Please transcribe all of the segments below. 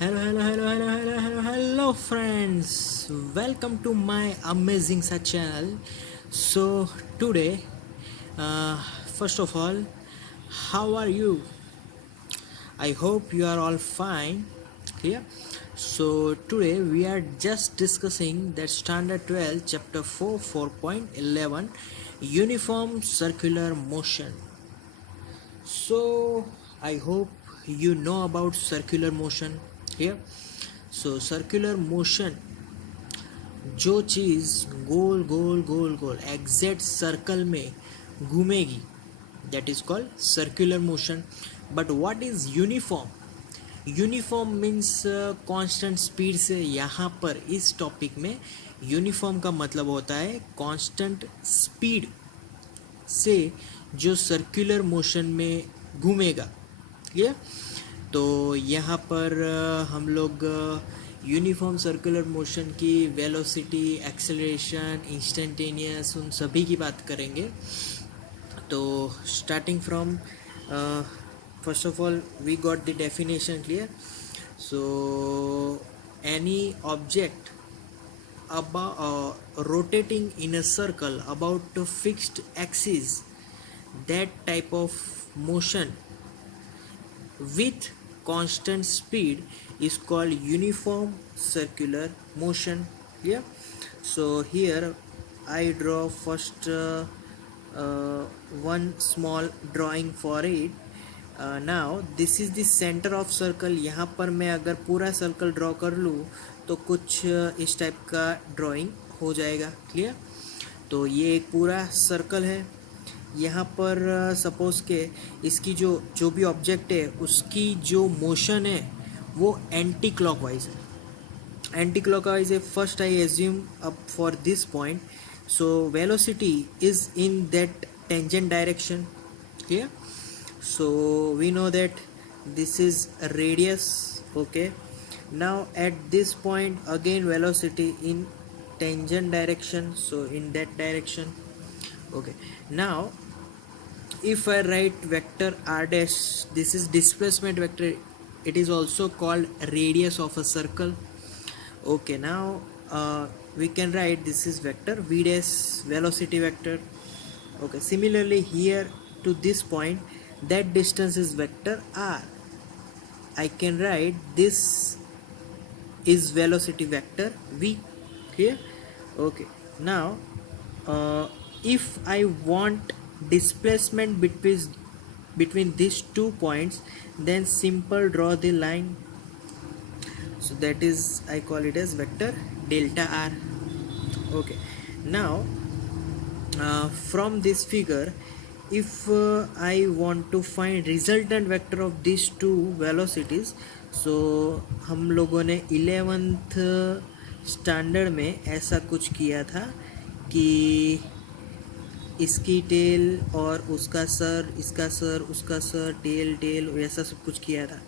Hello, friends. Welcome to my amazing channel. So, today, first of all, how are you? I hope you are all fine. Clear? So, today we are just discussing that Standard 12, Chapter 4, 4.11 Uniform Circular Motion. So, I hope you know about circular motion here. So, circular motion जो चीज़ गोल गोल गोल गोल exact circle में घूमेगी that is called circular motion. But what is uniform? Uniform means constant speed से. यहाँ पर इस topic में uniform का मतलब होता है कांस्टेंट स्पीड से जो सर्कुलर मोशन में घूमेगा. क्लियर? तो यहाँ पर हम लोग यूनिफॉर्म सर्कुलर मोशन की वेलोसिटी, एक्सेलरेशन, इंस्टेंटेनियस, उन सभी की बात करेंगे. तो starting from first of all we got the definition. Clear? So any object rotating in a circle about a fixed axis, that type of motion with constant speed is called uniform circular motion. Yeah. So here I draw first one small drawing for it. Now this is the center of circle. यहाँ पर मैं अगर पूरा circle draw कर लूँ तो कुछ इस टाइप का ड्राइंग हो जाएगा. क्लियर? तो ये एक पूरा सर्कल है. यहाँ पर सपोज के इसकी जो जो भी ऑब्जेक्ट है उसकी जो मोशन है वो एंटी क्लॉकवाइज है. एंटी क्लॉकवाइज है. फर्स्ट आई एज्यूम अब for this point. So velocity is in that tangent direction. Clear? So we know that this is a radius. Okay, now at this point again velocity in tangent direction, so in that direction. Okay, now if I write vector r dash, this is displacement vector. It is also called radius of a circle. Okay, now we can write this is vector v dash, velocity vector. Okay, similarly here to this point, that distance is vector r. I can write this is velocity vector v. Here. Okay, now if I want displacement between these 2 points, then simple draw the line. So that is, I call it as vector delta r. Okay, now from this figure, if I want to find resultant vector of these two velocities, so हम लोगों ने 11th standard में ऐसा कुछ किया था कि इसकी टेल और उसका सर, इसका सर, उसका सर, टेल टेल, वैसा सब कुछ किया था.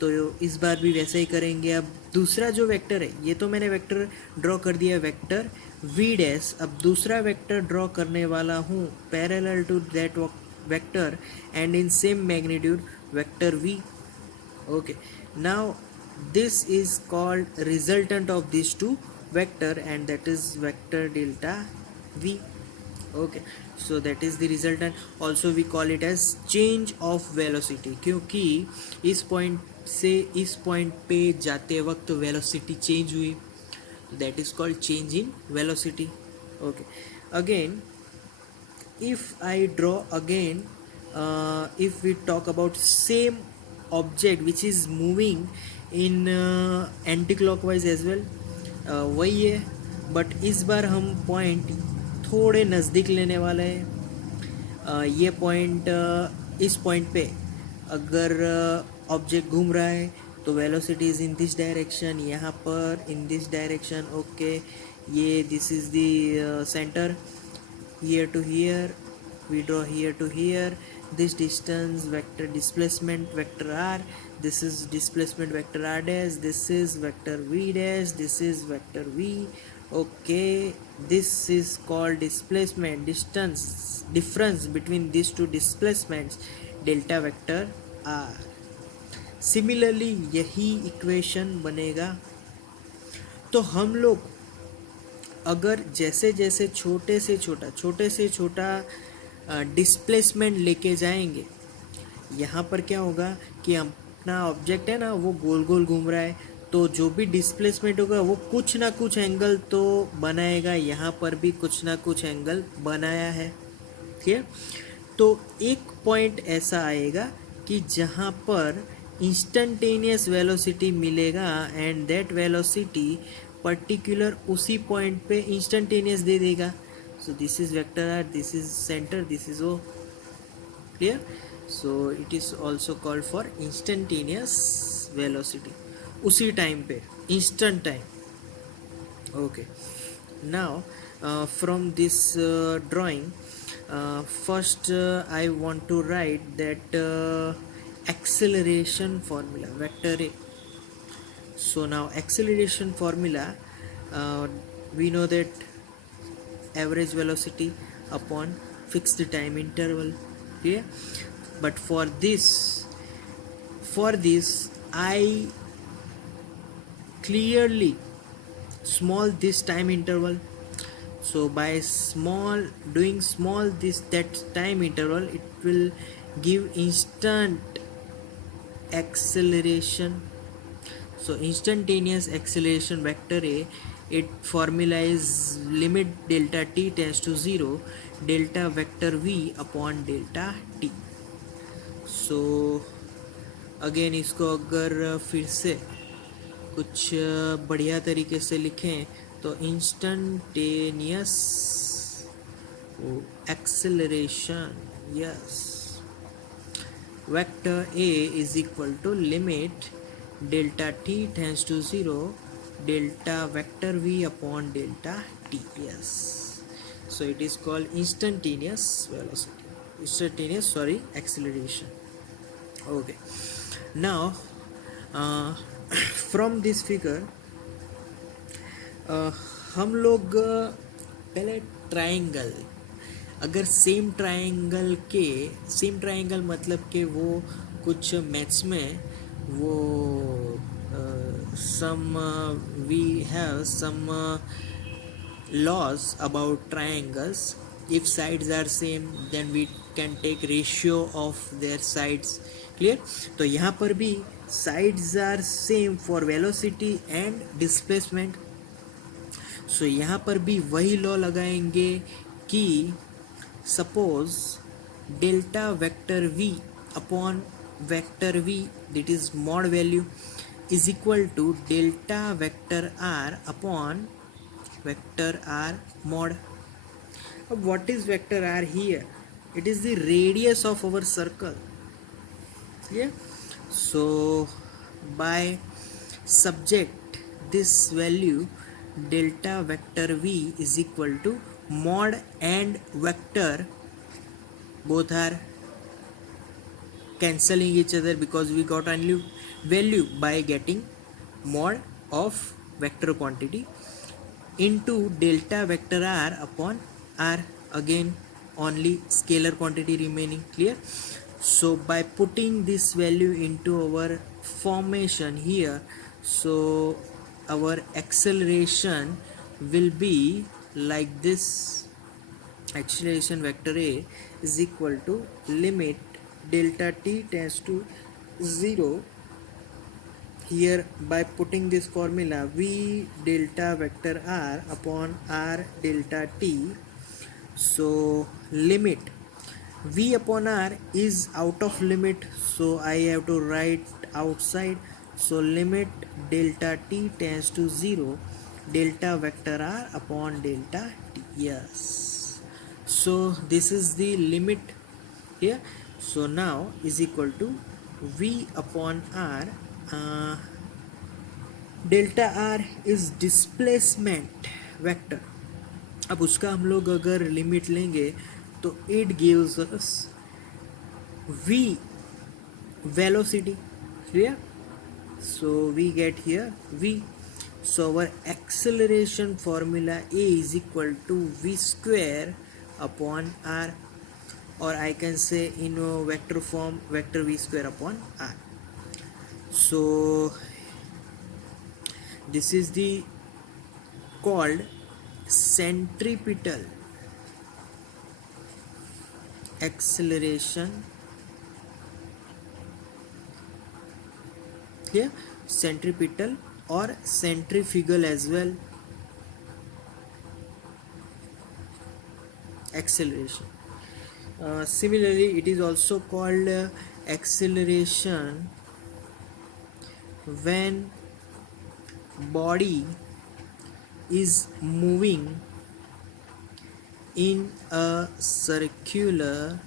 तो इस बार भी वैसा ही करेंगे. अब दूसरा जो वेक्टर है, ये तो मैंने वेक्टर ड्रॉ कर दिया वेक्टर वी डैश. अब दूसरा वेक्टर ड्रॉ करने वाला हूँ parallel to that vector and in same magnitude vector v. Okay, now this is called resultant of these two vector and that is vector delta v. Okay, so that is the resultant. Also we call it as change of velocity, क्योंकि इस point से इस point पे जाते वक्त velocity change हुई. That is called change in velocity. Okay, again if I draw again, if we talk about same object which is moving in anti-clockwise as well, वही है. बट इस बार हम पॉइंट थोड़े नज़दीक लेने वाले हैं. ये पॉइंट इस पॉइंट पे अगर ऑब्जेक्ट घूम रहा है तो velocity is in this direction, यहाँ पर इन दिस डायरेक्शन. ओके, ये this is the center. Here to here we draw here to here. This distance vector displacement vector r. This is displacement vector r dash. This is vector v dash. This is vector v. Okay, this is called displacement distance difference between these two displacements, delta vector r. Similarly यही equation बनेगा। तो हम लोग अगर जैसे जैसे छोटे से छोटा डिस्प्लेसमेंट लेके जाएंगे, यहाँ पर क्या होगा कि अपना ऑब्जेक्ट है ना वो गोल गोल घूम रहा है, तो जो भी डिस्प्लेसमेंट होगा वो कुछ ना कुछ एंगल तो बनाएगा। यहाँ पर भी कुछ ना कुछ एंगल बनाया है, ठीक है। तो एक पॉइंट ऐसा आएगा कि जहाँ पर इंस्टेंटेनियस वेलोसिटी मिलेगा एंड दैट वेलोसिटी पर्टिकुलर उसी पॉइंट पे इंस्टेंटेनियस दे देगा। So this is vector r, this is center, this is O, clear. So it is also called for instantaneous velocity, उसी टाइम पे, instant time. Okay, now from this drawing, first I want to write that acceleration formula, vector A. So now acceleration formula, we know that average velocity upon fixed time interval, okay. But for this I clearly small this time interval. So by doing small this that time interval, it will give instant acceleration. So instantaneous acceleration vector A, it formula is limit delta t tends to 0 delta vector v upon delta t. So again इसको अगर फिर से कुछ बढ़िया तरीके से लिखें तो instantaneous acceleration, yes, vector a is equal to limit delta t tends to 0 delta vector v upon delta t, yes. So it is called instantaneous acceleration. Okay, now from this figure हम लोग पहले triangle, अगर same triangle मतलब कि वो कुछ maths में वो we have some laws about triangles. If sides are same then we can take ratio of their sides, clear. तो यहाँ पर भी sides are same for velocity and displacement. So यहाँ पर भी वही लॉ लगाएंगे कि suppose delta vector v upon vector v, that is mod value, is equal to delta vector r upon vector r mod. What is vector r here? It is the radius of our circle, yeah. So by subject this value delta vector v is equal to mod and vector, both are cancelling each other because we got only value by getting mod of vector quantity into delta vector r upon r, again only scalar quantity remaining, clear. So by putting this value into our formation here, so our acceleration will be like this. Acceleration vector A is equal to limit delta t tends to 0. Here by putting this formula v delta vector r upon r delta t, so limit v upon r is out of limit, so I have to write outside. So limit delta t tends to 0 delta vector r upon delta t, yes. So this is the limit here. So now is equal to v upon r, delta R is displacement vector. अब उसका हम लोग अगर limit लेंगे तो it gives us v velocity, clear. So we get here v. So our acceleration formula A is equal to v square upon r, or I can say in a vector form vector v square upon r. So this is the called centripetal acceleration. Here centripetal or centrifugal as well acceleration. Similarly, it is also called acceleration when body is moving in a circular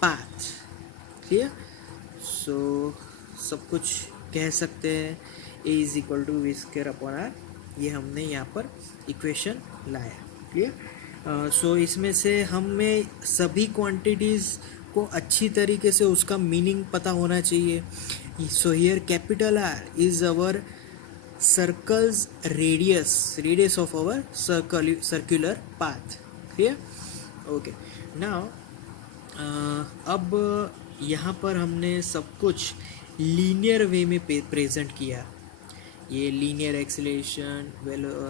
path. Clear? So सब कुछ कह सकते हैं a is equal to v square upon r, ये हमने यहाँ पर equation लाया. क्लियर? सो इसमें से हमें सभी क्वांटिटीज़ को अच्छी तरीके से उसका मीनिंग पता होना चाहिए. So here capital R is our circle's radius of our circular path. Clear? Okay. Now अब यहाँ पर हमने सब कुछ लीनियर वे में प्रेजेंट किया. ये लीनियर एक्सेलरेशन,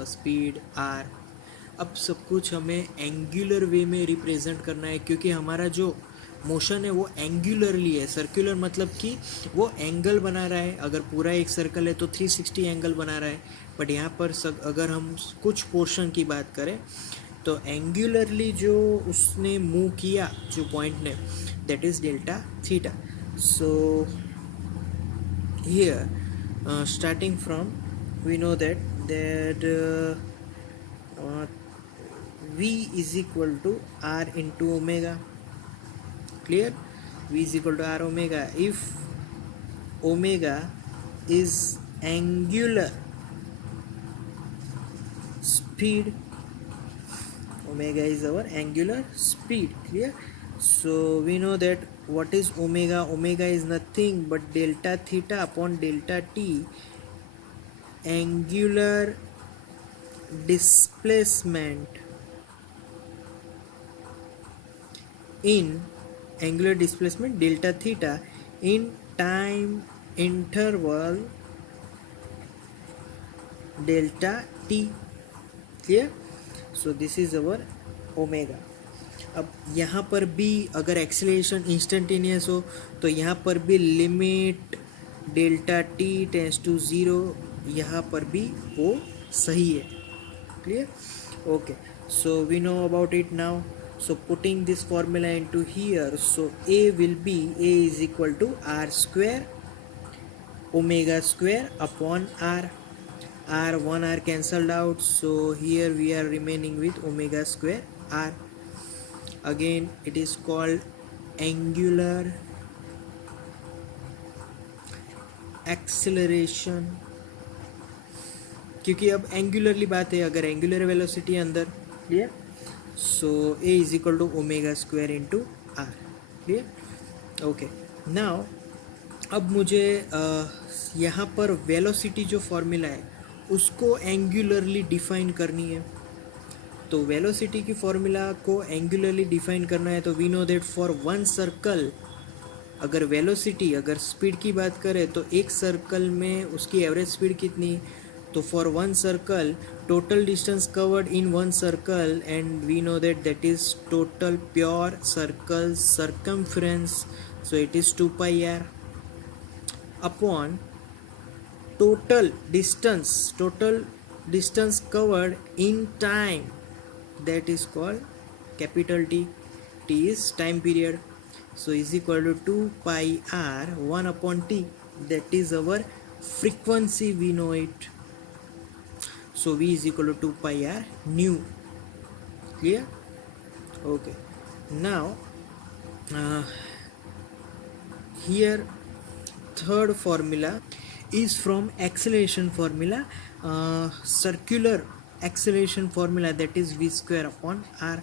स्पीड, आर. अब सब कुछ हमें एंगुलर वे में रिप्रेजेंट करना है, क्योंकि हमारा जो मोशन है वो एंगुलरली है. सर्कुलर मतलब कि वो एंगल बना रहा है. अगर पूरा एक सर्कल है तो 360 एंगल बना रहा है. बट यहाँ पर अगर हम कुछ पोर्शन की बात करें तो एंगुलरली जो उसने मूव किया, जो पॉइंट ने, that is delta theta. So here starting from we know that v is equal to r into omega. Clear? V is equal to r omega. If omega is angular speed, omega is our angular speed. Clear? So we know that what is omega. Omega is nothing but delta theta upon delta t, angular displacement in angular displacement delta theta in time interval delta t. Clear? So this is our omega. अब यहाँ पर भी अगर acceleration instantaneous हो तो यहाँ पर भी limit delta t tends to zero, यहाँ पर भी वो सही है. Clear? Okay. So we know about it now. So putting this formula into here, so A will be, A is equal to R square omega square upon R. R 1 R cancelled out, so here we are remaining with omega square R. Again it is called angular acceleration, क्योंकि अब एंगुलरली बात है, अगर angular velocity अंदर. Clear? So a is equal to omega square into r. Clear? Okay. Now अब मुझे यहाँ पर वेलोसिटी जो फॉर्मूला है उसको एंगुलरली डिफाइन करनी है. तो वेलोसिटी की फॉर्मूला को एंगुलरली डिफाइन करना है तो we know that for one circle, अगर वेलोसिटी, अगर स्पीड की बात करें तो एक सर्कल में उसकी एवरेज स्पीड कितनी, तो for one circle total distance covered in one circle, and we know that is total pure circle circumference, so it is 2 pi r upon total distance covered in time, that is called capital T. T is time period, so is equal to 2 pi r 1 upon t, that is our frequency, we know it. So v is equal to 2 pi r nu. Clear? Okay. Now here third formula is from acceleration formula, circular acceleration formula, that is v square upon r.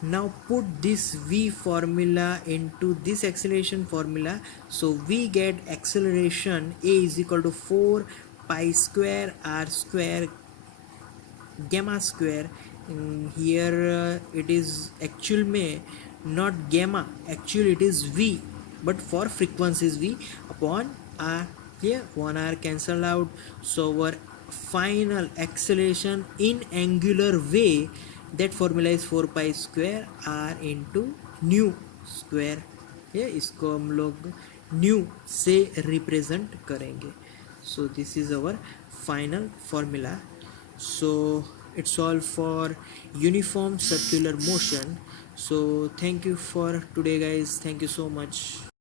Now put this v formula into this acceleration formula, so we get acceleration a is equal to 4 pi square r square gamma square. Here it is actual में not gamma, actually it is v, but for frequency is v upon r here, 1r cancel out. So our final acceleration in angular way, that formula is 4 pi square r into new square. ये इसको हम लोग new से represent करेंगे. सो this is our final formula. So it's all for uniform circular motion. So thank you for today guys, thank you so much.